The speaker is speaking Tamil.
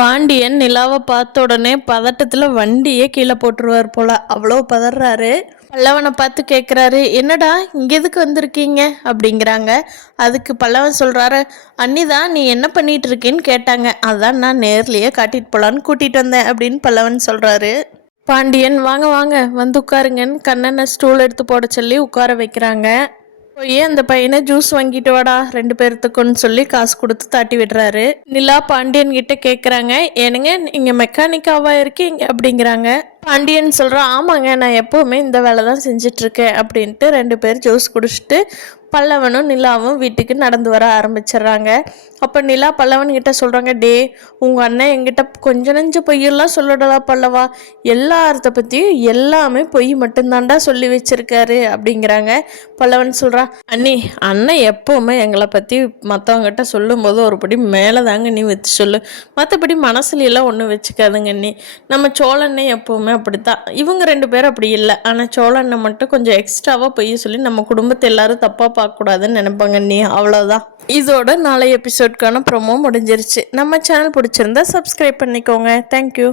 பாண்டியன் நிலாவை பார்த்த உடனே பதட்டத்தில் வண்டியே கீழே போட்டுருவார் போல, அவ்வளோ பதறாரு. பல்லவனை பார்த்து கேட்குறாரு, என்னடா இங்கே எதுக்கு வந்திருக்கீங்க அப்படிங்கிறாங்க. அதுக்கு பல்லவன் சொல்கிறாரு, அண்ணிதான் நீ என்ன பண்ணிட்டு இருக்கேன்னு கேட்டாங்க, அதான் நான் நேர்லேயே காட்டிட்டு போகலான்னு கூட்டிகிட்டு வந்தேன் அப்படின்னு பல்லவன் சொல்கிறாரு. பாண்டியன் வாங்க வாங்க வந்து உட்காருங்கன்னு கண்ணனை ஸ்டூல் எடுத்து போட சொல்லி உட்கார வைக்கிறாங்க. போய் அந்த பையனை ஜூஸ் வாங்கிட்டு வாடா 2 பேர்த்துக்குன்னு சொல்லி காசு கொடுத்து தாட்டி விடுறாரு. நிலா பாண்டியன் கிட்ட கேட்குறாங்க, ஏனுங்க நீங்கள் மெக்கானிக்காவா இருக்கீங்க அப்படிங்கிறாங்க. பாண்டியன் சொல்கிறான், ஆமாங்க நான் எப்போவுமே இந்த வேலை தான் செஞ்சிட்ருக்கேன் அப்படின்ட்டு 2 பேர் ஜூஸ் குடிச்சிட்டு பல்லவனும் நிலாவும் வீட்டுக்கு நடந்து வர ஆரம்பிச்சிடுறாங்க. அப்போ நிலா பல்லவன்கிட்ட சொல்கிறாங்க, டே உங்கள் அண்ணன் என்கிட்ட கொஞ்சம் நெஞ்சு பொய்யெல்லாம் சொல்லடா பல்லவா, எல்லாத்த பற்றியும் எல்லாமே பொய் மட்டும்தான்டா சொல்லி வச்சிருக்காரு அப்படிங்கிறாங்க. பல்லவன் சொல்கிறான், அண்ணி அண்ணன் எப்போவுமே எங்களை பற்றி மற்றவங்ககிட்ட சொல்லும்போது ஒருபடி மேலே தாங்க நீ வச்சு சொல்லு, மற்றபடி மனசுலாம் ஒன்றும் வச்சுக்காதுங்க அண்ணி. நம்ம சோழண்ணே எப்போவுமே அப்படித்தான், இவங்க 2 பேரும் அப்படி இல்லை, ஆனால் சோழண்ணை மட்டும் கொஞ்சம் எக்ஸ்ட்ராவாக பொய் சொல்லி நம்ம குடும்பத்தை எல்லாரும் தப்பாக பார்க்கக்கூடாதுன்னு நினைப்பாங்க நீ, அவ்வளோதான். இதோட நாளை எபிசோட்கான ப்ரோமோ முடிஞ்சிருச்சு. நம்ம சேனல் பிடிச்சிருந்தா சப்ஸ்கிரைப் பண்ணிக்கோங்க. தேங்க்யூ.